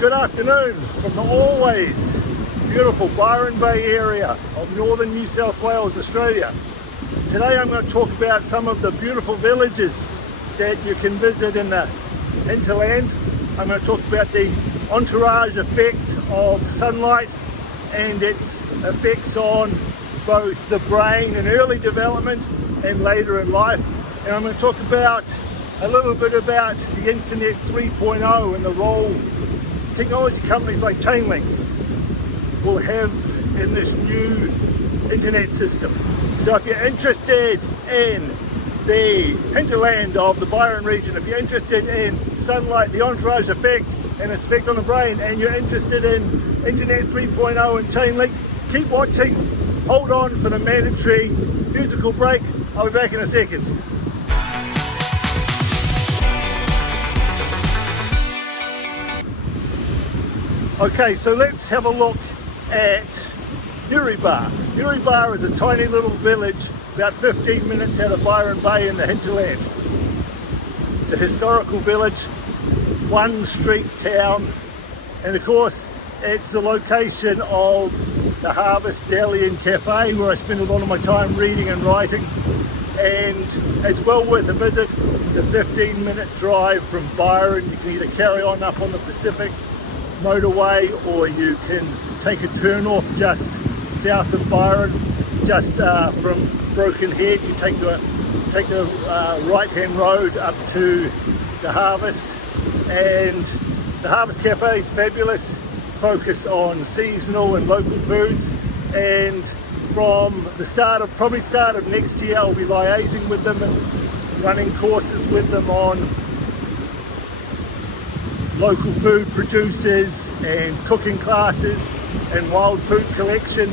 Good afternoon from the always beautiful Byron Bay area of northern New South Wales, Australia. Today I'm going to talk about some of the beautiful villages that you can visit in the hinterland. I'm going to talk about the entourage effect of sunlight and its effects on both the brain in early development and later in life. And I'm going to talk about a little bit about the Internet 3.0 and the role technology companies like Chainlink will have in this new internet system. So if you're interested in the hinterland of the Byron region, if you're interested in sunlight, the entourage effect and its effect on the brain, and you're interested in Internet 3.0 and Chainlink, keep watching. Hold on for the mandatory musical break. I'll be back in a second. Okay, so let's have a look at Uribar. Uribar is a tiny little village about 15 minutes out of Byron Bay in the hinterland. It's a historical village, one street town, and of course it's the location of the Harvest Deli and Cafe where I spend a lot of my time reading and writing, and it's well worth a visit. It's a 15-minute drive from Byron. You can either carry on up on the Pacific motorway or you can take a turn off just south of Byron, just from Broken Head. You take the right hand road up to the Harvest, and the Harvest Cafe is fabulous, focus on seasonal and local foods, and from the start of next year I'll be liaising with them and running courses with them on local food producers and cooking classes and wild food collection,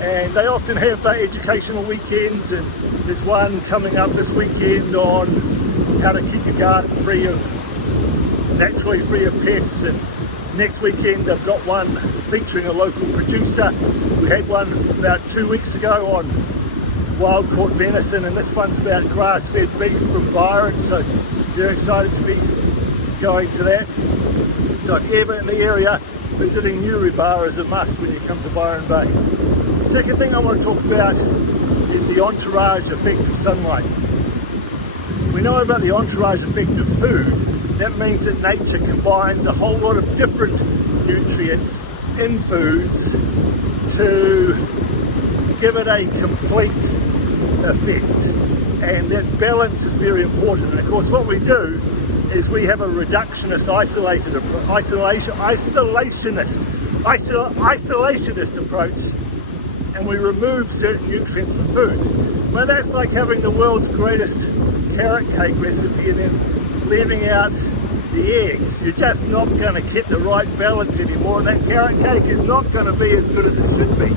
and they often have educational weekends, and there's one coming up this weekend on how to keep your garden naturally free of pests, and next weekend they've got one featuring a local producer. We had one about 2 weeks ago on wild caught venison, and this one's about grass-fed beef from Byron, so they're excited to be going to that. So if you're ever in the area, visiting Uribar is a must when you come to Byron Bay. Second thing I want to talk about is the entourage effect of sunlight. We know about the entourage effect of food. That means that nature combines a whole lot of different nutrients in foods to give it a complete effect. And that balance is very important. And of course what we do is we have a reductionist, isolationist approach, and we remove certain nutrients from foods. But that's like having the world's greatest carrot cake recipe and then leaving out the eggs. You're just not going to get the right balance anymore, and that carrot cake is not going to be as good as it should be.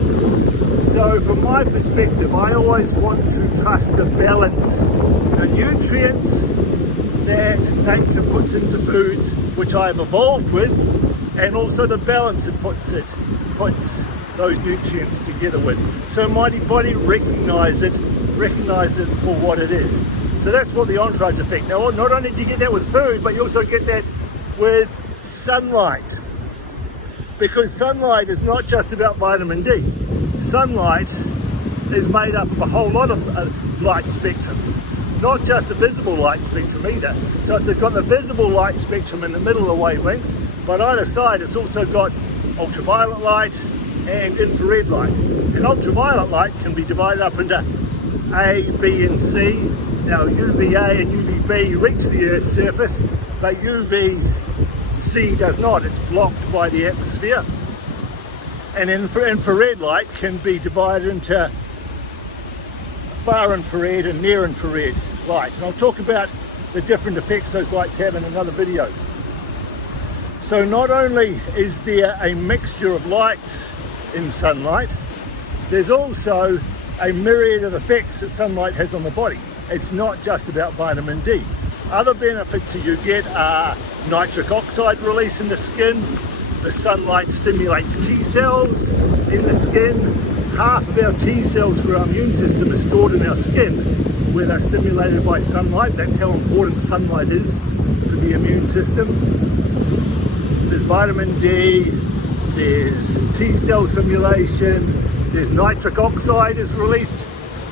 So from my perspective, I always want to trust the balance, the nutrients that nature puts into foods, which I've evolved with, and also the balance it puts those nutrients together with. So my body recognize it for what it is. So that's what the entourage effect. Now, not only do you get that with food, but you also get that with sunlight, because sunlight is not just about vitamin D. Sunlight is made up of a whole lot of light spectrums. Not just the visible light spectrum either. So it's got the visible light spectrum in the middle of the wavelengths, but either side it's also got ultraviolet light and infrared light. And ultraviolet light can be divided up into A, B and C. Now UVA and UVB reach the Earth's surface, but UVC does not. It's blocked by the atmosphere. And infrared light can be divided into far infrared and near infrared light, and I'll talk about the different effects those lights have in another video. So not only is there a mixture of lights in sunlight, there's also a myriad of effects that sunlight has on the body. It's not just about vitamin D. Other benefits that you get are nitric oxide release in the skin. The sunlight stimulates T cells in the skin. Half of our T cells for our immune system is stored in our skin, where they're stimulated by sunlight. That's how important sunlight is for the immune system. There's vitamin D, there's T-cell stimulation, there's nitric oxide is released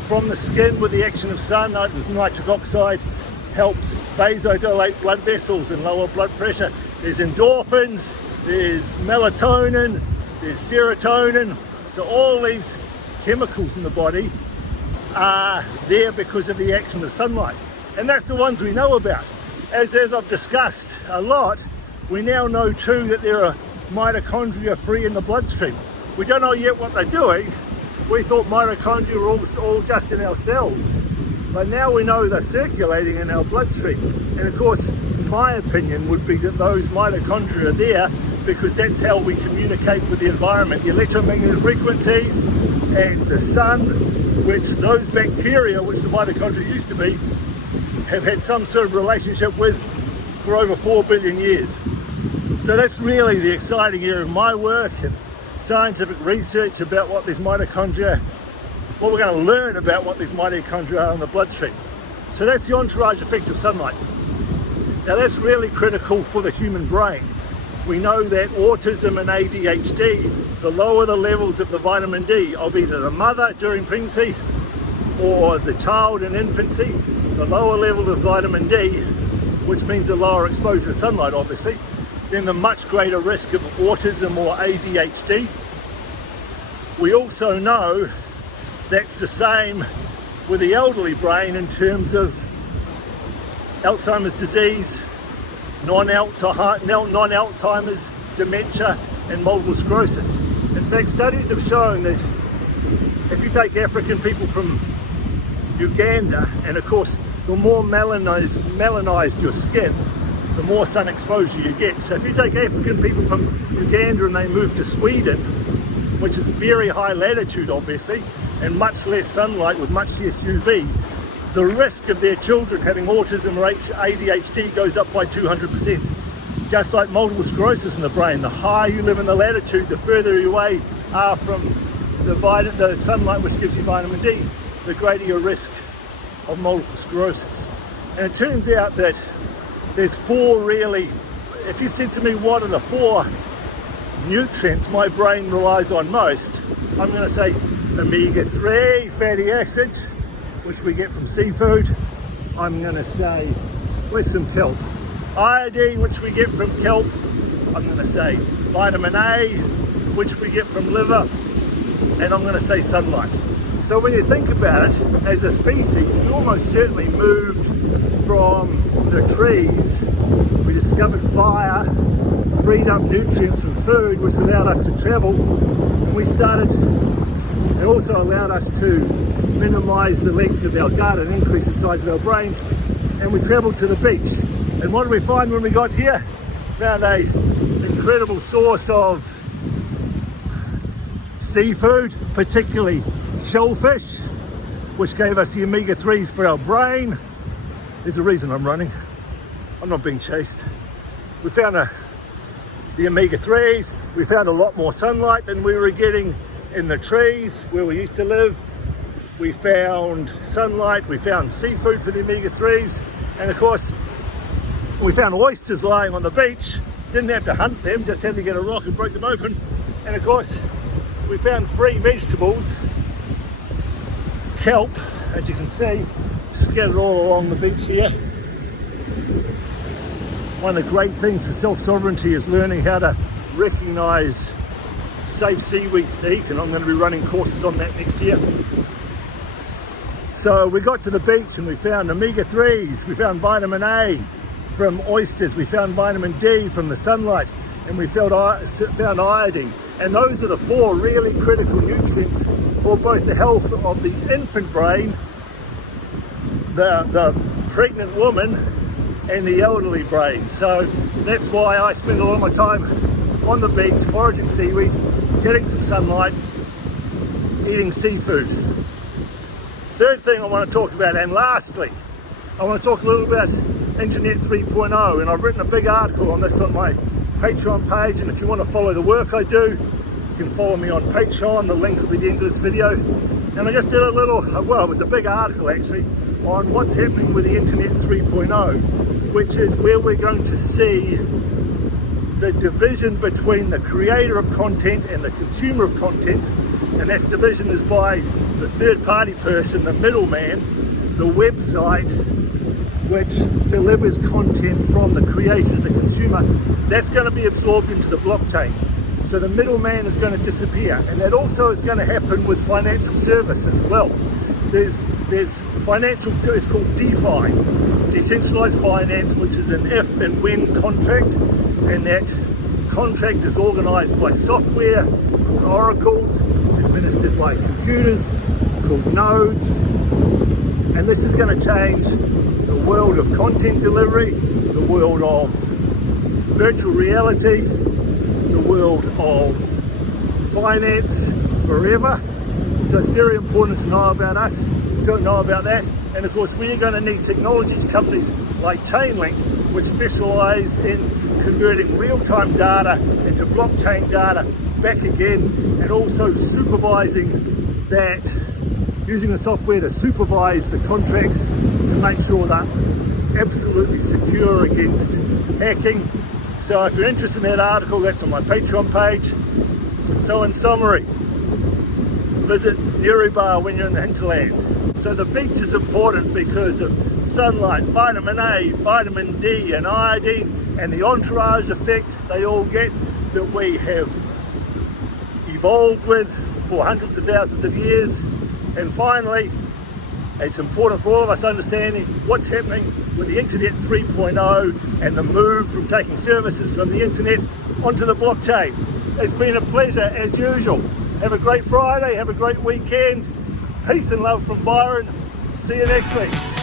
from the skin with the action of sun. This nitric oxide helps vasodilate blood vessels and lower blood pressure. There's endorphins, there's melatonin, there's serotonin. So all these chemicals in the body are there because of the action of sunlight. And that's the ones we know about. As I've discussed a lot, we now know too that there are mitochondria free in the bloodstream. We don't know yet what they're doing. We thought mitochondria were all just in our cells, but now we know they're circulating in our bloodstream. And of course, my opinion would be that those mitochondria are there because that's how we communicate with the environment. The electromagnetic frequencies and the sun, which those bacteria, which the mitochondria used to be, have had some sort of relationship with for over 4 billion years. So that's really the exciting area of my work and scientific research about what these mitochondria, what we're going to learn about what these mitochondria are in the bloodstream. So that's the entourage effect of sunlight. Now that's really critical for the human brain. We know that autism and ADHD, the lower the levels of the vitamin D of either the mother during pregnancy or the child in infancy, the lower level of vitamin D, which means a lower exposure to sunlight obviously, then the much greater risk of autism or ADHD. We also know that's the same with the elderly brain in terms of Alzheimer's disease, non-Alzheimer's, dementia and multiple sclerosis. In fact, studies have shown that if you take African people from Uganda, and of course the more melanized your skin, the more sun exposure you get. So if you take African people from Uganda and they move to Sweden, which is very high latitude obviously, and much less sunlight with much less UV, the risk of their children having autism or ADHD goes up by 200%. Just like multiple sclerosis in the brain, the higher you live in the latitude, the further you away are from the sunlight which gives you vitamin D, the greater your risk of multiple sclerosis. And it turns out that there's 4 really, if you said to me what are the 4 nutrients my brain relies on most, I'm going to say omega-3 fatty acids, which we get from seafood. I'm going to say, where's some kelp? Iodine, which we get from kelp. I'm going to say vitamin A, which we get from liver. And I'm going to say sunlight. So when you think about it, as a species, we almost certainly moved from the trees. We discovered fire, freed up nutrients from food, which allowed us to travel. And it also allowed us to minimize the length of our gut and increase the size of our brain. And we traveled to the beach. And what did we find when we got here? Found an incredible source of seafood, particularly shellfish, which gave us the omega-3s for our brain. There's a reason I'm running. I'm not being chased. We found the omega-3s. We found a lot more sunlight than we were getting in the trees where we used to live. We found sunlight, we found seafood for the omega-3s, and of course we found oysters lying on the beach. Didn't have to hunt them, just had to get a rock and break them open. And of course we found free vegetables, kelp, as you can see, scattered all along the beach here. One of the great things for self-sovereignty is learning how to recognise safe seaweeds to eat, and I'm going to be running courses on that next year. So we got to the beach and we found omega-3s, we found vitamin A from oysters, we found vitamin D from the sunlight, and we found iodine. And those are the 4 really critical nutrients for both the health of the infant brain, the pregnant woman, and the elderly brain. So that's why I spend a lot of my time on the beach, foraging seaweed, getting some sunlight, eating seafood. Third thing I want to talk about, and lastly, I want to talk a little about Internet 3.0, and I've written a big article on this on my Patreon page, and if you want to follow the work I do, you can follow me on Patreon. The link will be at the end of this video. And I just did a little, well, it was a big article actually, on what's happening with the Internet 3.0, which is where we're going to see the division between the creator of content and the consumer of content, and that division is by the third-party person, the middleman, the website, which delivers content from the creator to the consumer. That's going to be absorbed into the blockchain. So the middleman is going to disappear, and that also is going to happen with financial services as well. There's financial, it's called DeFi, decentralized finance, which is an if and when contract, and that contract is organized by software called oracles. It's administered by computers called nodes, and this is going to change the world of content delivery, the world of virtual reality, the world of finance forever. So it's very important to know about us, to know about that. And of course, we are going to need technologies companies like Chainlink, which specialize in converting real-time data into blockchain data back again, and also supervising that, using the software to supervise the contracts to make sure they're absolutely secure against hacking. So if you're interested in that article, that's on my Patreon page. So in summary, visit Bar when you're in the hinterland. So the beach is important because of sunlight, vitamin A, vitamin D and iodine, and the entourage effect they all get that we have evolved with for hundreds of thousands of years. And finally, it's important for all of us understanding what's happening with the Internet 3.0 and the move from taking services from the Internet onto the blockchain. It's been a pleasure as usual. Have a great Friday, have a great weekend. Peace and love from Byron. See you next week.